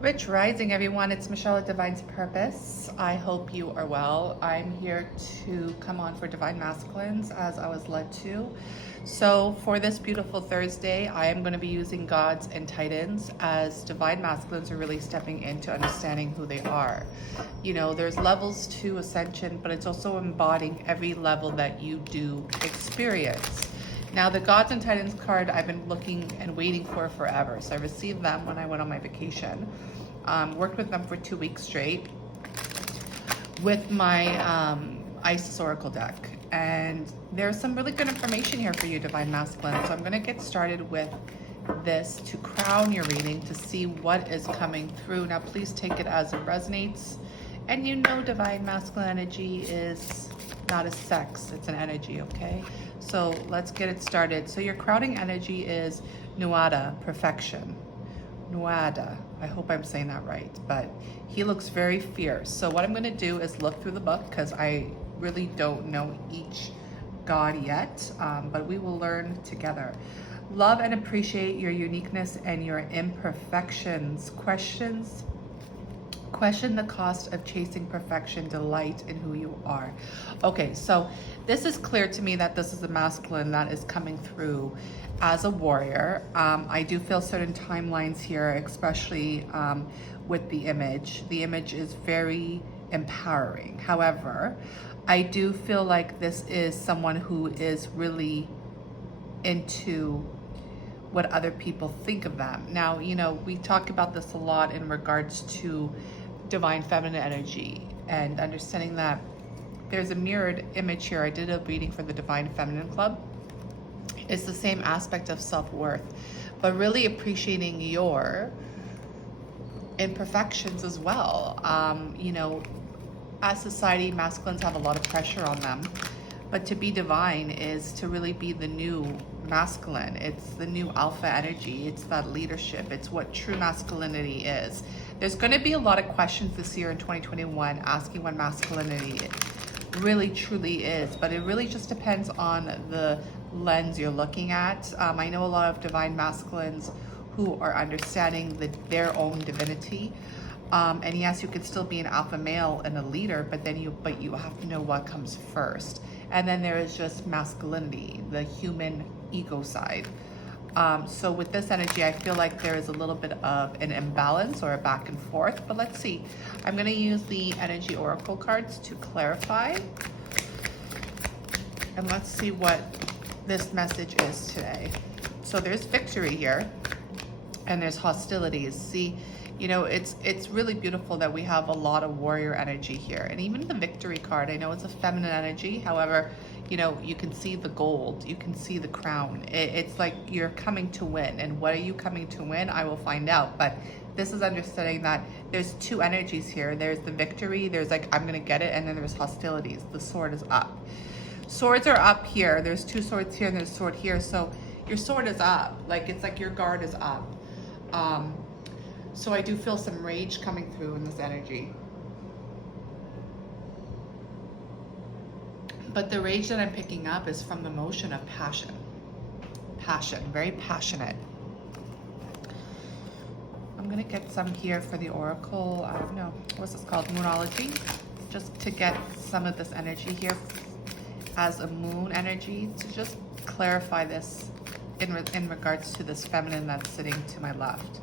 Rich Rising, everyone. It's Michelle at Divine's Purpose. I hope you are well. I'm here to come on for Divine Masculines as I was led to. So for this beautiful Thursday, I am going to be using Gods and Titans as Divine Masculines are really stepping into understanding who they are. You know, there's levels to Ascension, but it's also embodying every level that you do experience. Now, the Gods and Titans card I've been looking and waiting for forever. So I received them when I went on my vacation. Worked with them for 2 weeks straight with my Isis Oracle deck. And there's some really good information here for you, Divine Masculine. So I'm going to get started with this to crown your reading to see what is coming through. Now, please take it as it resonates. And you know Divine Masculine energy is not a sex, it's an energy, okay? So let's get it started. So your crowning energy is Nuada, perfection. Nuada, I hope I'm saying that right, but he looks very fierce. So what I'm gonna do is look through the book because I really don't know each god yet, but we will learn together. Love and appreciate your uniqueness and your imperfections. Question the cost of chasing perfection, delight in who you are. Okay, so this is clear to me that this is a masculine that is coming through as a warrior. I do feel certain timelines here, especially with the image. The image is very empowering. However, I do feel like this is someone who is really into what other people think of them. Now, you know, we talk about this a lot in regards to divine feminine energy and understanding that there's a mirrored image here. I did a reading for the Divine Feminine Club. It's the same aspect of self-worth, but really appreciating your imperfections as well. You know, as society, masculines have a lot of pressure on them, but to be divine is to really be the new masculine. It's the new alpha energy. It's that leadership. It's what true masculinity is. There's going to be a lot of questions this year in 2021 asking what masculinity really truly is, but it really just depends on the lens you're looking at. I know a lot of divine masculines who are understanding their own divinity. And yes, you could still be an alpha male and a leader, but you have to know what comes first. And then there is just masculinity, the human ego side. So with this energy, I feel like there is a little bit of an imbalance or a back and forth, but let's see. I'm going to use the energy oracle cards to clarify. And let's see what this message is today. So there's victory here and there's hostilities. See, you know, it's really beautiful that we have a lot of warrior energy here. And even the victory card, I know it's a feminine energy. However, you know, you can see the gold, you can see the crown. It's like you're coming to win. And what are you coming to win? I will find out. But this is understanding that there's two energies here. There's the victory, there's like, I'm gonna get it, and then there's hostilities. The sword is up. Swords are up here. There's two swords here and there's a sword here. So your sword is up. Like, it's like your guard is up. So I do feel some rage coming through in this energy. But the rage that I'm picking up is from the emotion of passion. Passion, very passionate. I'm gonna get some here for the oracle. I don't know, what's this called? Moonology. Just to get some of this energy here as a moon energy to just clarify this in regards to this feminine that's sitting to my left.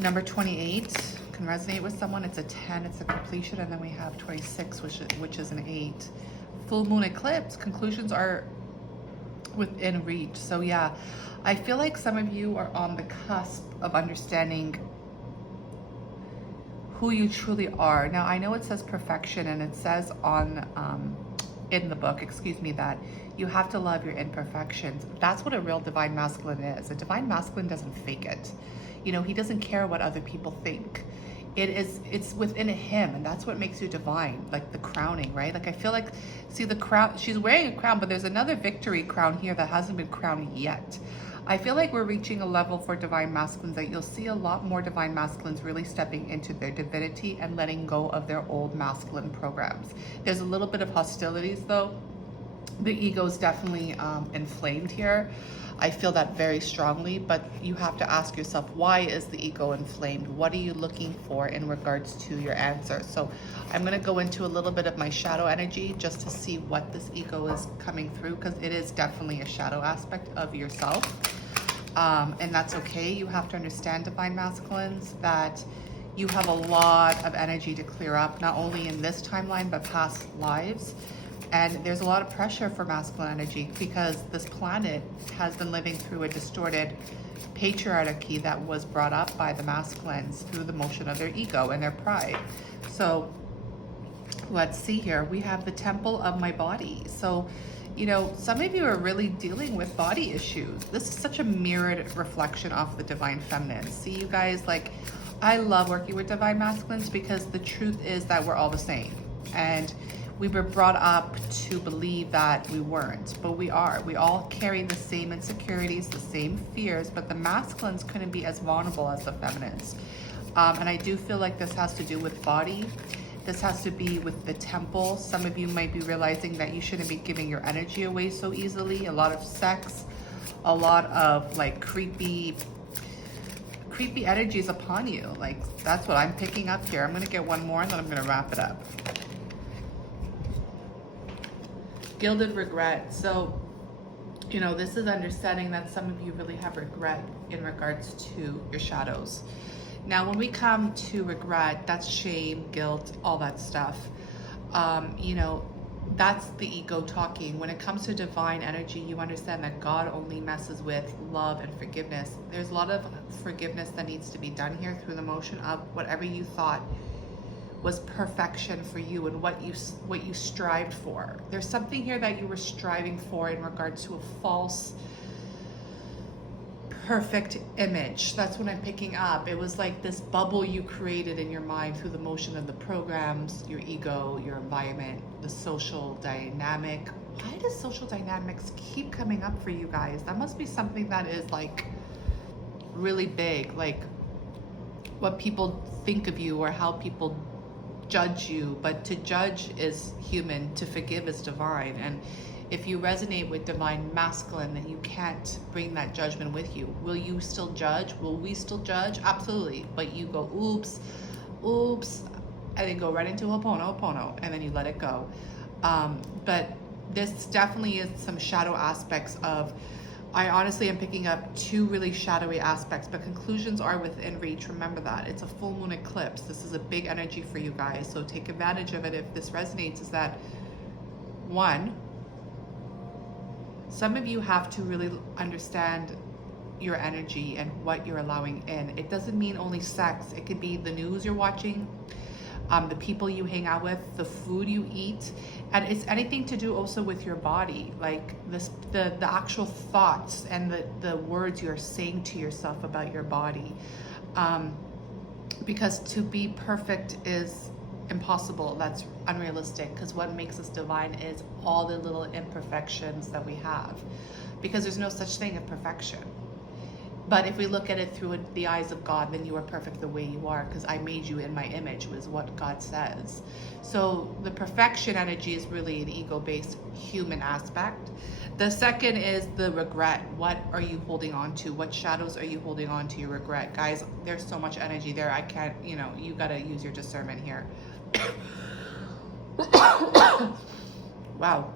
Number 28 can resonate with someone. It's a 10, it's a completion, and then we have 26, which is an 8. Full moon eclipse, conclusions are within reach. So yeah, I feel like some of you are on the cusp of understanding who you truly are. Now, I know it says perfection, and it says on in the book, that you have to love your imperfections. That's what a real divine masculine is. A divine masculine doesn't fake it. You know, he doesn't care what other people think. It's within him, and that's what makes you divine, like the crowning, right? Like I feel like, see the crown, she's wearing a crown, but there's another victory crown here that hasn't been crowned yet. I feel like we're reaching a level for divine masculines that you'll see a lot more divine masculines really stepping into their divinity and letting go of their old masculine programs. There's a little bit of hostilities though, The ego is definitely inflamed here. I feel that very strongly, but you have to ask yourself, why is the ego inflamed? What are you looking for in regards to your answer? So I'm going to go into a little bit of my shadow energy just to see what this ego is coming through, because it is definitely a shadow aspect of yourself. And that's okay. You have to understand, Divine Masculines, that you have a lot of energy to clear up, not only in this timeline, but past lives. And there's a lot of pressure for masculine energy because this planet has been living through a distorted patriarchy that was brought up by the masculines through the motion of their ego and their pride. So let's see here. We have the temple of my body. So, you know, some of you are really dealing with body issues. This is such a mirrored reflection of the divine feminine. See, you guys, like, I love working with divine masculines because the truth is that we're all the same. And we were brought up to believe that we weren't, but we are. We all carry the same insecurities, the same fears, but the masculines couldn't be as vulnerable as the feminines. And I do feel like this has to do with body. This has to be with the temple. Some of you might be realizing that you shouldn't be giving your energy away so easily. A lot of sex, a lot of like creepy energies upon you. Like, that's what I'm picking up here. I'm gonna get one more and then I'm gonna wrap it up. Gilded regret. So, you know, this is understanding that some of you really have regret in regards to your shadows. Now, when we come to regret, that's shame, guilt, all that stuff. You know, that's the ego talking. When it comes to divine energy, you understand that God only messes with love and forgiveness. There's a lot of forgiveness that needs to be done here through the motion of whatever you thought was perfection for you and what you strived for. There's something here that you were striving for in regards to a false perfect image. That's what I'm picking up. It was like this bubble you created in your mind through the motion of the programs, your ego, your environment, the social dynamic. Why does social dynamics keep coming up for you guys? That must be something that is like really big, like what people think of you or how people judge you. But to judge is human, to forgive is divine. And if you resonate with divine masculine, then you can't bring that judgment with you. Will you still judge? Will we still judge? Absolutely. But you go, oops, and then go right into Ho'oponopono, and then you let it go. But this definitely is some shadow aspects of, I honestly am picking up two really shadowy aspects, but conclusions are within reach. Remember that. It's a full moon eclipse. This is a big energy for you guys, so take advantage of it if this resonates. Is that, one, some of you have to really understand your energy and what you're allowing in. It doesn't mean only sex. It could be the news you're watching, the people you hang out with, the food you eat, and it's anything to do also with your body, like this, the actual thoughts and the words you're saying to yourself about your body. Because to be perfect is impossible. That's unrealistic, because what makes us divine is all the little imperfections that we have, because there's no such thing as perfection. But if we look at it through the eyes of God, then you are perfect the way you are, because I made you in my image, was what God says. So the perfection energy is really an ego-based human aspect. The second is the regret. What are you holding on to? What shadows are you holding on to your regret? Guys, there's so much energy there. I can't, you know, you got to use your discernment here. Wow.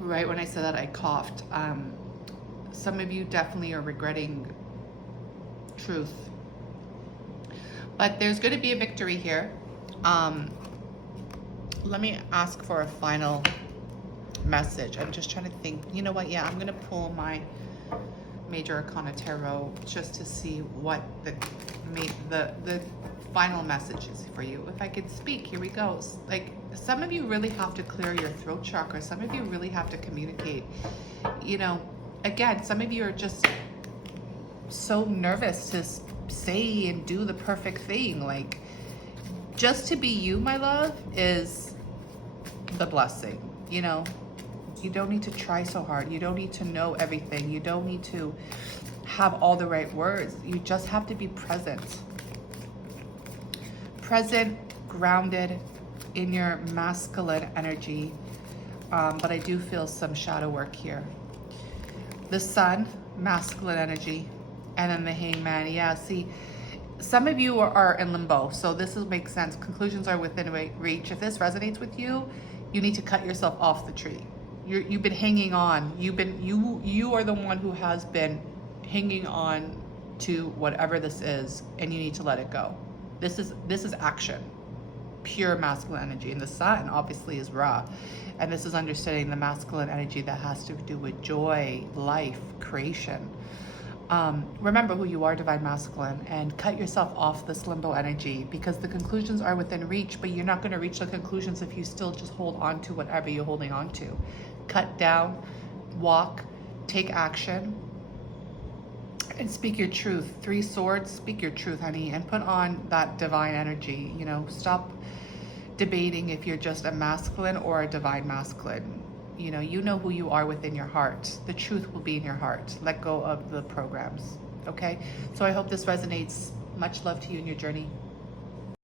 Right when I said that, I coughed. Some of you definitely are regretting truth. But there's going to be a victory here. Let me ask for a final message. I'm just trying to think. You know what? Yeah, I'm going to pull my Major Arcana Tarot just to see what the final message is for you. If I could speak, here we go. Like, some of you really have to clear your throat chakra. Some of you really have to communicate. You know, again, some of you are just so nervous to say and do the perfect thing. Like, just to be you, my love, is the blessing. You know, you don't need to try so hard. You don't need to know everything. You don't need to have all the right words. You just have to be present. Present, grounded in your masculine energy. but I do feel some shadow work here. The Sun, masculine energy, and then the Hangman. Yeah, see, some of you are in limbo, so this will make sense. Conclusions are within reach. If this resonates with you, you need to cut yourself off the tree. You've been hanging on. You are the one who has been hanging on to whatever this is, and you need to let it go. This is action, pure masculine energy, and the Sun obviously is Ra, and this is understanding the masculine energy that has to do with joy, life, creation. Remember who you are, divine masculine, and cut yourself off this limbo energy, because the conclusions are within reach, but you're not going to reach the conclusions if you still just hold on to whatever you're holding on to. Cut down, walk, take action, and speak your truth. 3 swords, speak your truth, honey, and put on that divine energy. You know, stop debating if you're just a masculine or a divine masculine. You know who you are within your heart. The truth will be in your heart. Let go of the programs, okay? So I hope this resonates. Much love to you in your journey.